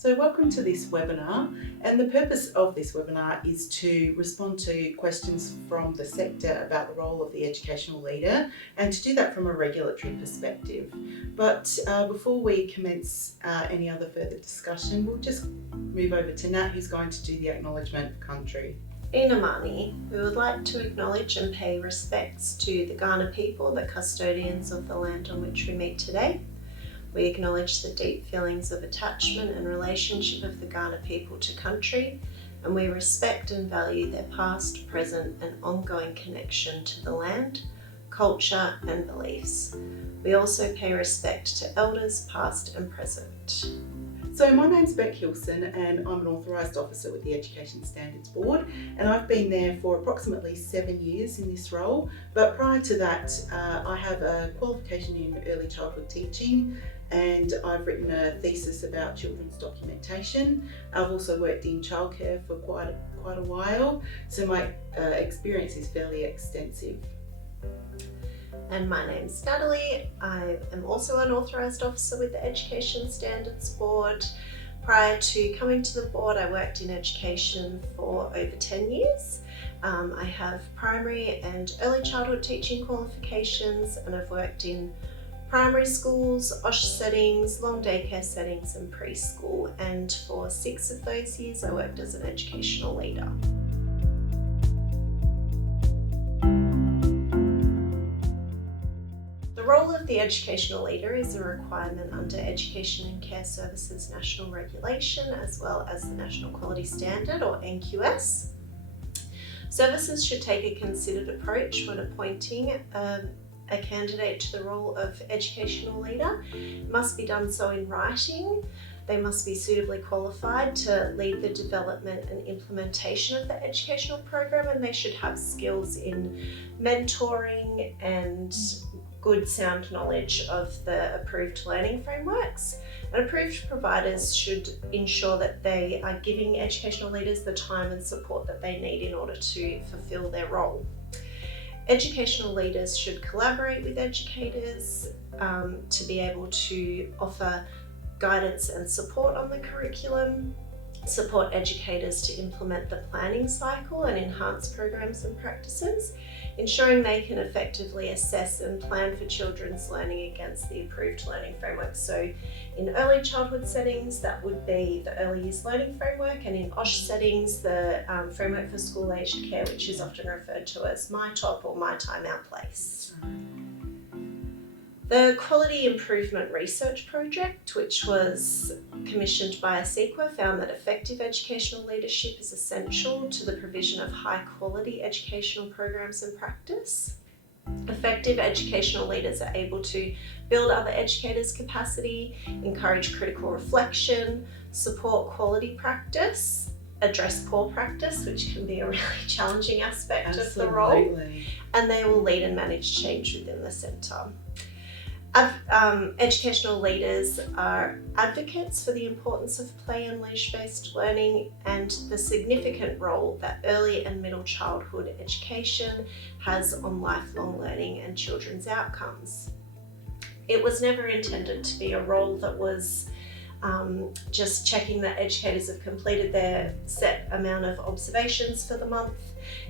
So welcome to this webinar, and the purpose of this webinar is to respond to questions from the sector about the role of the educational leader, and to do that from a regulatory perspective. But before we commence any other further discussion, we'll just move over to Nat, who's going to do the acknowledgement of country. Inamani, we would like to acknowledge and pay respects to the Kaurna people, the custodians of the land on which we meet today. We acknowledge the deep feelings of attachment and relationship of the Kaurna people to country, and we respect and value their past, present and ongoing connection to the land, culture and beliefs. We also pay respect to elders past and present. So my name's Beck Hilson and I'm an authorised officer with the Education Standards Board, and I've been there for approximately 7 years in this role. But prior to that, I have a qualification in early childhood teaching, and I've written a thesis about children's documentation. I've also worked in childcare for quite a while, so my experience is fairly extensive. And my name's Natalie. I am also an authorised officer with the Education Standards Board. Prior to coming to the board, I worked in education for over 10 years. I have primary and early childhood teaching qualifications, and I've worked in primary schools, OSH settings, long daycare settings and preschool. And for 6 of those years, I worked as an educational leader. The role of the educational leader is a requirement under Education and Care Services National Regulation, as well as the National Quality Standard, or NQS. Services should take a considered approach when appointing a candidate to the role of educational leader. It must be done so in writing. They must be suitably qualified to lead the development and implementation of the educational program, and they should have skills in mentoring and good sound knowledge of the approved learning frameworks. And approved providers should ensure that they are giving educational leaders the time and support that they need in order to fulfill their role. Educational leaders should collaborate with educators to be able to offer guidance and support on the curriculum, support educators to implement the planning cycle and enhance programs and practices, ensuring they can effectively assess and plan for children's learning against the approved learning framework. So in early childhood settings, that would be the Early Years Learning Framework, and in OSH settings, the Framework for School-Aged Care, which is often referred to as MyTop or My Time Our Place. The Quality Improvement Research Project, which was commissioned by ASEQA, found that effective educational leadership is essential to the provision of high quality educational programs and practice. Effective educational leaders are able to build other educators' capacity, encourage critical reflection, support quality practice, address poor practice, which can be a really challenging aspect of the role, and they will lead and manage change within the centre. Educational leaders are advocates for the importance of play and leisure-based learning and the significant role that early and middle childhood education has on lifelong learning and children's outcomes. It was never intended to be a role that was just checking that educators have completed their set amount of observations for the month.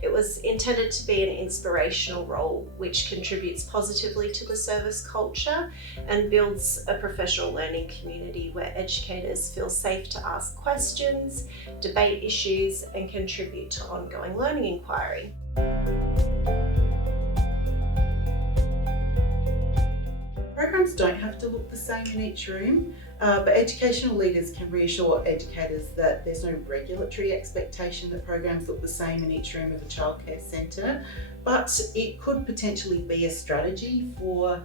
It was intended to be an inspirational role which contributes positively to the service culture and builds a professional learning community where educators feel safe to ask questions, debate issues and contribute to ongoing learning inquiry. Programs don't have to look the same in each room, but educational leaders can reassure educators that there's no regulatory expectation that programs look the same in each room of a childcare centre, but it could potentially be a strategy for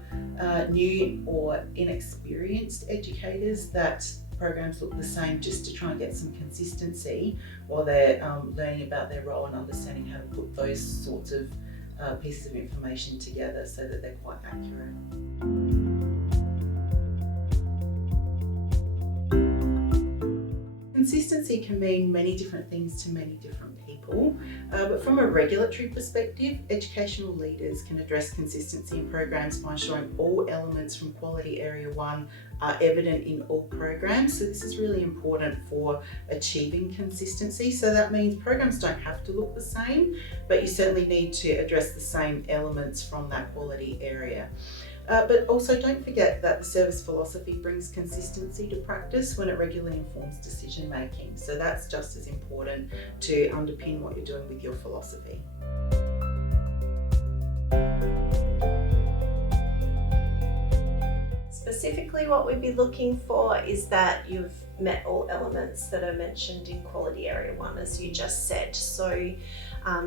new or inexperienced educators that programs look the same, just to try and get some consistency while they're learning about their role and understanding how to put those sorts of pieces of information together so that they're quite accurate. consistency can mean many different things to many different people, but from a regulatory perspective, educational leaders can address consistency in programs by ensuring all elements from Quality Area 1 are evident in all programs. So this is really important for achieving consistency. So that means programs don't have to look the same, but you certainly need to address the same elements from that quality area. But also don't forget that the service philosophy brings consistency to practice when it regularly informs decision making. So that's just as important to underpin what you're doing with your philosophy. Specifically, what we'd be looking for is that you've met all elements that are mentioned in Quality Area 1, as you just said. So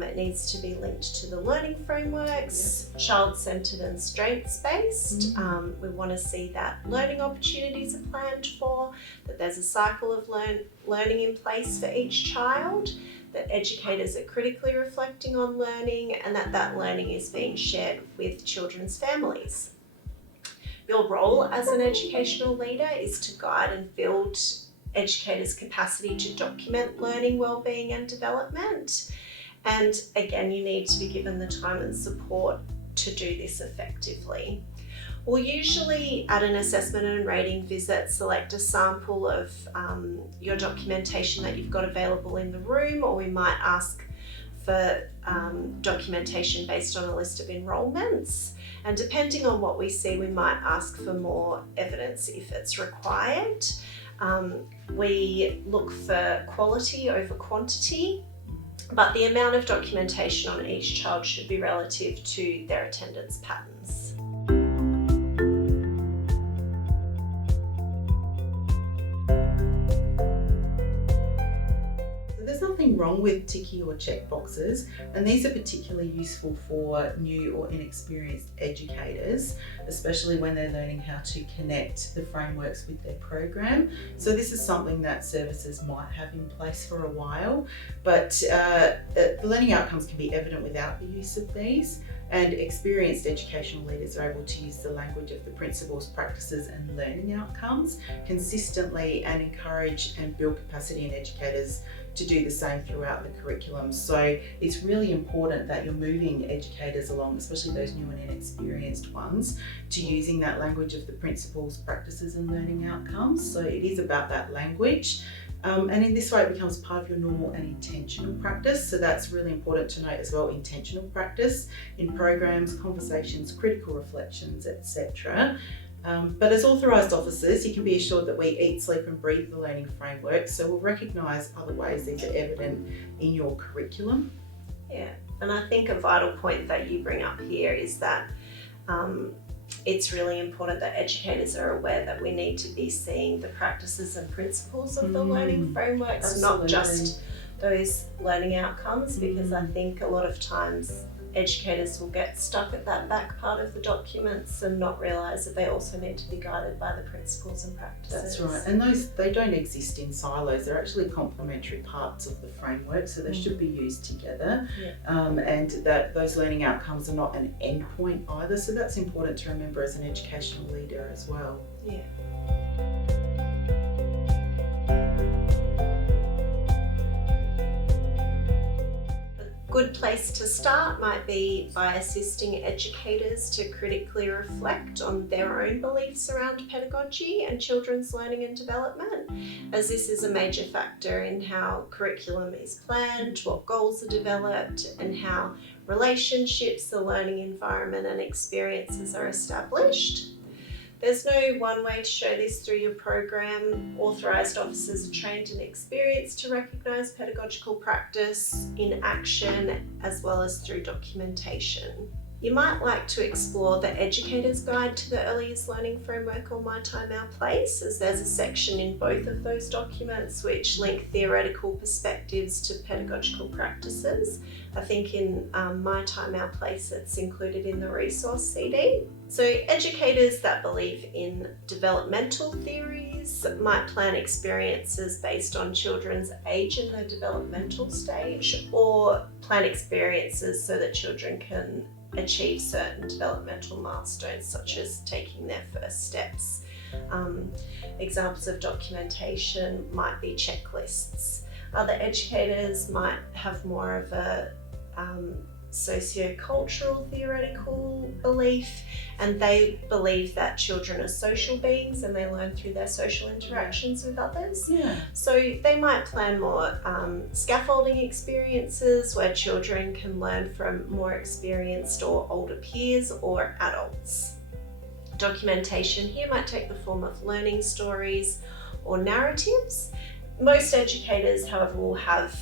it needs to be linked to the learning frameworks, child-centred and strengths-based. We want to see that learning opportunities are planned for, that there's a cycle of learning in place for each child, that educators are critically reflecting on learning, and that learning is being shared with children's families. Your role as an educational leader is to guide and build educators' capacity to document learning, wellbeing and development. And again, you need to be given the time and support to do this effectively. We'll usually, at an assessment and rating visit, select a sample of your documentation that you've got available in the room, or we might ask for documentation based on a list of enrolments. And depending on what we see, we might ask for more evidence if it's required. We look for quality over quantity, but the amount of documentation on each child should be relative to their attendance patterns. There's nothing wrong with ticking or check boxes, and these are particularly useful for new or inexperienced educators, especially when they're learning how to connect the frameworks with their program. So this is something that services might have in place for a while, but the learning outcomes can be evident without the use of these. And experienced educational leaders are able to use the language of the principles, practices and learning outcomes consistently and encourage and build capacity in educators to do the same throughout the curriculum. So it's really important that you're moving educators along, especially those new and inexperienced ones, to using that language of the principles, practices and learning outcomes. So it is about that language. And in this way it becomes part of your normal and intentional practice. So that's really important to note as well, intentional practice in programs, conversations, critical reflections, etc. But as authorised officers, you can be assured that we eat, sleep and breathe the learning framework. So we'll recognise other ways these are evident in your curriculum. Yeah, and I think a vital point that you bring up here is that it's really important that educators are aware that we need to be seeing the practices and principles of the learning frameworks, absolutely. not just those learning outcomes, because I think a lot of times educators will get stuck at that back part of the documents and not realise that they also need to be guided by the principles and practices. That's right, and they don't exist in silos. They're actually complementary parts of the framework, so they should be used together. And that those learning outcomes are not an end point either, so that's important to remember as an educational leader as well. Yeah. Good place to start might be by assisting educators to critically reflect on their own beliefs around pedagogy and children's learning and development, as this is a major factor in how curriculum is planned, what goals are developed, and how relationships, the learning environment and experiences are established. There's no one way to show this through your program. Authorised officers are trained and experienced to recognise pedagogical practice in action as well as through documentation. You might like to explore the Educator's Guide to the Early Years Learning Framework or My Time Our Place, as there's a section in both of those documents which link theoretical perspectives to pedagogical practices. I think in My Time Our Place it's included in the resource CD. So educators that believe in developmental theories might plan experiences based on children's age and their developmental stage, or plan experiences so that children can achieve certain developmental milestones, such as taking their first steps. Examples of documentation might be checklists. Other educators might have more of a socio-cultural theoretical belief, and they believe that children are social beings and they learn through their social interactions with others. So they might plan more scaffolding experiences where children can learn from more experienced or older peers or adults. Documentation here might take the form of learning stories or narratives. Most educators, however, will have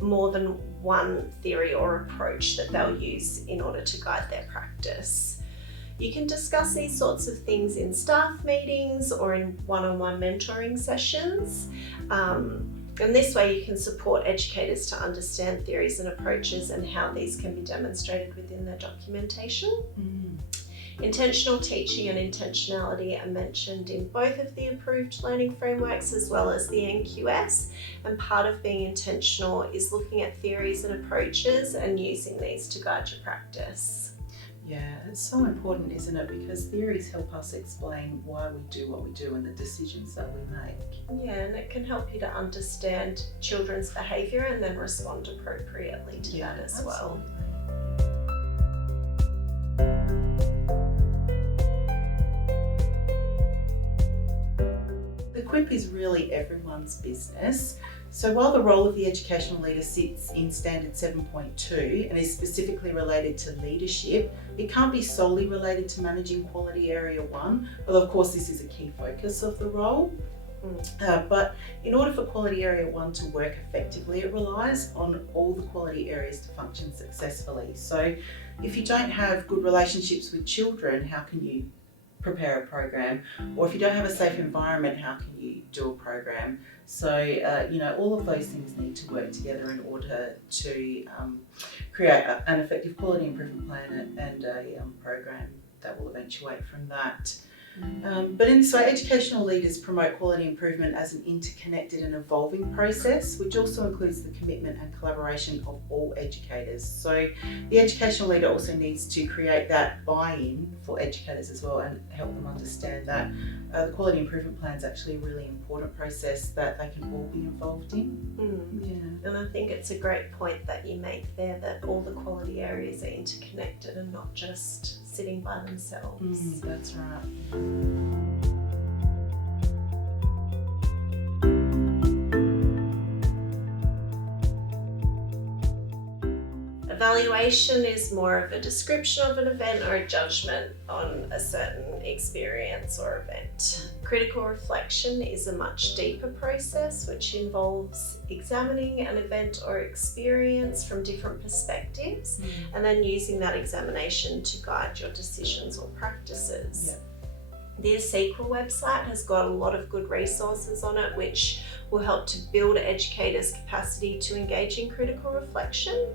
more than one theory or approach that they'll use in order to guide their practice. You can discuss these sorts of things in staff meetings or in one-on-one mentoring sessions. And this way you can support educators to understand theories and approaches and how these can be demonstrated within their documentation. Intentional teaching and intentionality are mentioned in both of the approved learning frameworks as well as the NQS, and part of being intentional is looking at theories and approaches and using these to guide your practice. Yeah, it's so important, isn't it? Because theories help us explain why we do what we do and the decisions that we make. Yeah, and it can help you to understand children's behaviour and then respond appropriately to that as well. The QUIP is really everyone's business. So while the role of the educational leader sits in Standard 7.2 and is specifically related to leadership, it can't be solely related to managing Quality Area 1, although of course this is a key focus of the role. But in order for Quality Area 1 to work effectively, it relies on all the quality areas to function successfully. So if you don't have good relationships with children, how can you prepare a program? Or if you don't have a safe environment, how can you do a program? So, all of those things need to work together in order to create an effective quality improvement plan and a program that will eventuate from that. But in this way, educational leaders promote quality improvement as an interconnected and evolving process, which also includes the commitment and collaboration of all educators. So the educational leader also needs to create that buy-in for educators as well and help them understand that the quality improvement plan is actually a really important process that they can all be involved in. And I think it's a great point that you make there, that all the quality areas are interconnected and not just sitting by themselves. That's right. Evaluation is more of a description of an event or a judgment on a certain experience or event. Critical reflection is a much deeper process which involves examining an event or experience from different perspectives and then using that examination to guide your decisions or practices. The Sequel website has got a lot of good resources on it which will help to build educators' capacity to engage in critical reflection.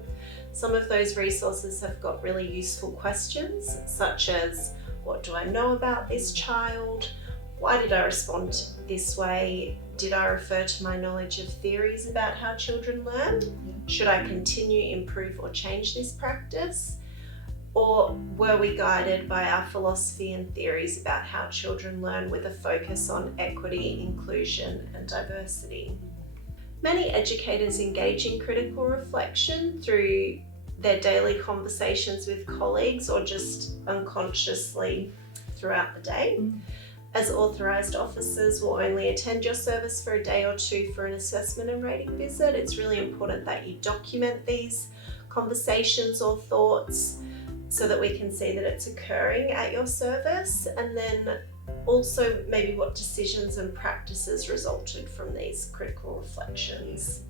Some of those resources have got really useful questions such as, what do I know about this child? Why did I respond this way? Did I refer to my knowledge of theories about how children learn? Should I continue, improve or change this practice? Or were we guided by our philosophy and theories about how children learn with a focus on equity, inclusion and diversity? Many educators engage in critical reflection through their daily conversations with colleagues or just unconsciously throughout the day. As authorised officers will only attend your service for a day or two for an assessment and rating visit, it's really important that you document these conversations or thoughts so that we can see that it's occurring at your service, and then also maybe what decisions and practices resulted from these critical reflections.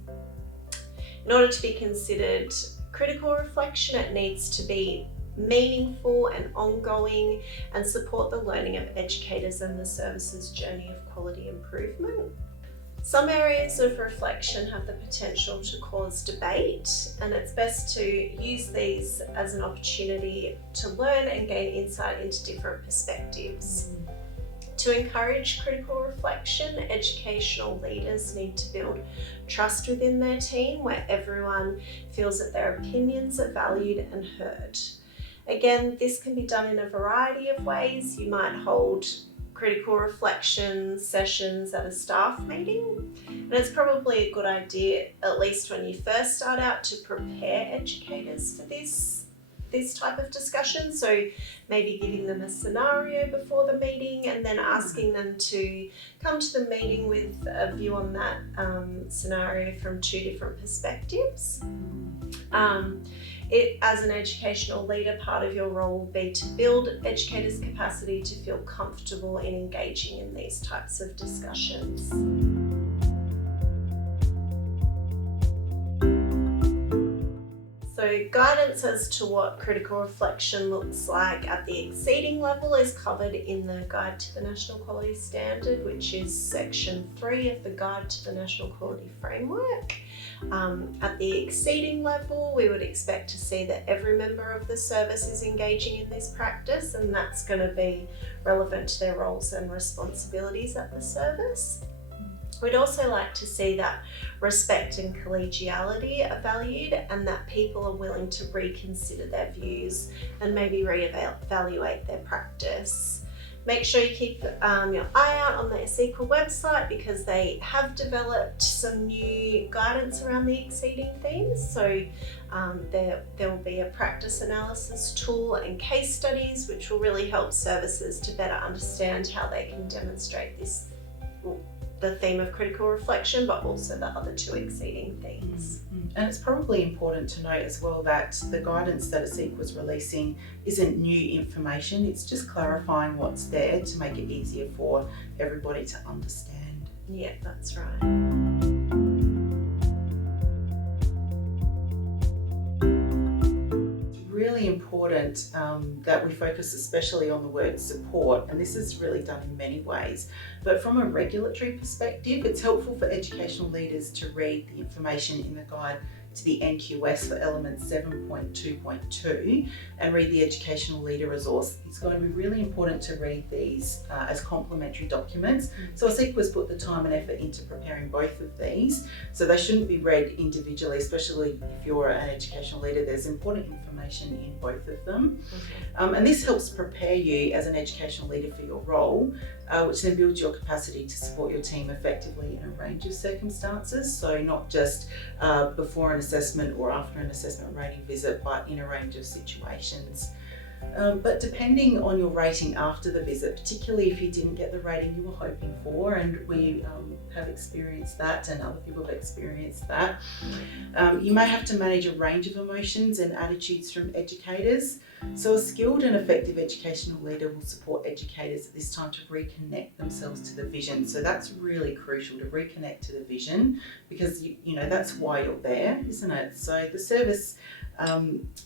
In order to be considered critical reflection, it needs to be meaningful and ongoing and support the learning of educators and the service's journey of quality improvement. Some areas of reflection have the potential to cause debate, and it's best to use these as an opportunity to learn and gain insight into different perspectives. To encourage critical reflection, educational leaders need to build trust within their team where everyone feels that their opinions are valued and heard. Again, this can be done in a variety of ways. You might hold critical reflection sessions at a staff meeting. And it's probably a good idea, at least when you first start out, to prepare educators for this type of discussion. So maybe giving them a scenario before the meeting and then asking them to come to the meeting with a view on that scenario from two different perspectives. As an educational leader, part of your role will be to build educators' capacity to feel comfortable in engaging in these types of discussions. So guidance as to what critical reflection looks like at the exceeding level is covered in the Guide to the National Quality Standard, which is section 3 of the Guide to the National Quality Framework. At the exceeding level, we would expect to see that every member of the service is engaging in this practice, and that's going to be relevant to their roles and responsibilities at the service. We'd also like to see that respect and collegiality are valued and that people are willing to reconsider their views and maybe reevaluate their practice. Make sure you keep your eye out on the ESEQA website because they have developed some new guidance around the exceeding themes. So there will be a practice analysis tool and case studies which will really help services to better understand how they can demonstrate the theme of critical reflection, but also the other two exceeding themes. And it's probably important to note as well that the guidance that ESEQA was releasing isn't new information, it's just clarifying what's there to make it easier for everybody to understand. Yeah, that's right. Really important that we focus especially on the word support, and this is really done in many ways, but from a regulatory perspective it's helpful for educational leaders to read the information in the guide to the NQS for element 7.2.2 and read the educational leader resource. It's going to be really important to read these as complementary documents. So ESEQA has put the time and effort into preparing both of these, so they shouldn't be read individually, especially if you're an educational leader. There's important information in both of them. And this helps prepare you as an educational leader for your role, which then builds your capacity to support your team effectively in a range of circumstances. So not just before an assessment or after an assessment rating visit, but in a range of situations. But depending on your rating after the visit, particularly if you didn't get the rating you were hoping for, and we have experienced that and other people have experienced that, you may have to manage a range of emotions and attitudes from educators. So a skilled and effective educational leader will support educators at this time to reconnect themselves to the vision. So that's really crucial, to reconnect to the vision, because you know that's why you're there, isn't it? So the service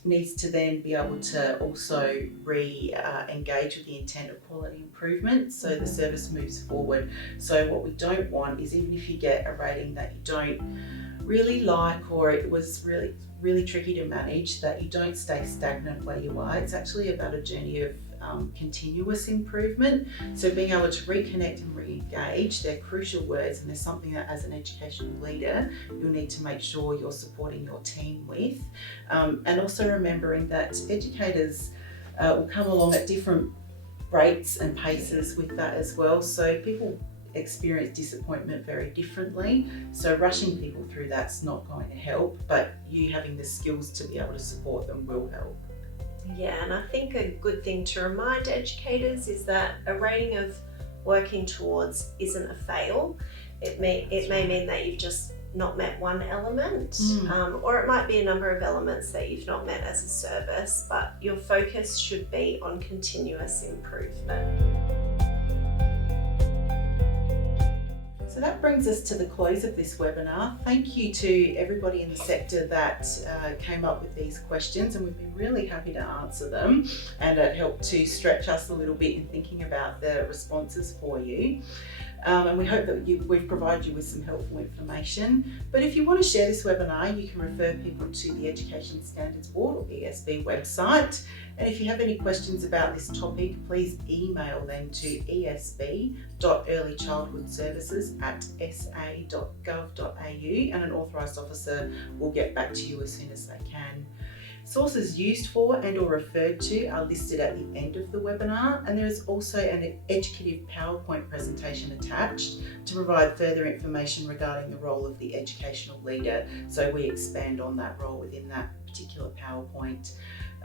needs to then be able to also re-engage with the intent of quality improvement, so the service moves forward. So what we don't want is, even if you get a rating that you don't really like, or it was really tricky to manage, that you don't stay stagnant where you are. It's actually about a journey of continuous improvement. So being able to reconnect and re-engage, they're crucial words, and there's something that as an educational leader you'll need to make sure you're supporting your team with. And also remembering that educators will come along at different rates and paces with that as well. So people experience disappointment very differently, so rushing people through that's not going to help, but you having the skills to be able to support them will help. Yeah, and I think a good thing to remind educators is that a rating of working towards isn't a fail. It may mean that you've just not met one element, or it might be a number of elements that you've not met as a service, but your focus should be on continuous improvement. So that brings us to the close of this webinar. Thank you to everybody in the sector that came up with these questions, and we've been really happy to answer them, and it helped to stretch us a little bit in thinking about the responses for you. And we hope that we've provided you with some helpful information. But if you want to share this webinar, you can refer people to the Education Standards Board or ESB website. And if you have any questions about this topic, please email them to esb.earlychildhoodservices@sa.gov.au, and an authorised officer will get back to you as soon as they can. Sources used for and or referred to are listed at the end of the webinar, and there is also an educative PowerPoint presentation attached to provide further information regarding the role of the educational leader, so we expand on that role within that particular PowerPoint.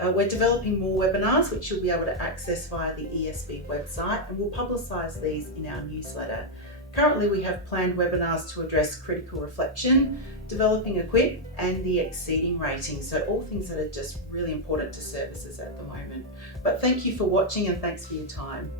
We're developing more webinars which you'll be able to access via the ESB website, and we'll publicise these in our newsletter. Currently we have planned webinars to address critical reflection, developing EQUIP and the exceeding rating, so all things that are just really important to services at the moment. But thank you for watching and thanks for your time.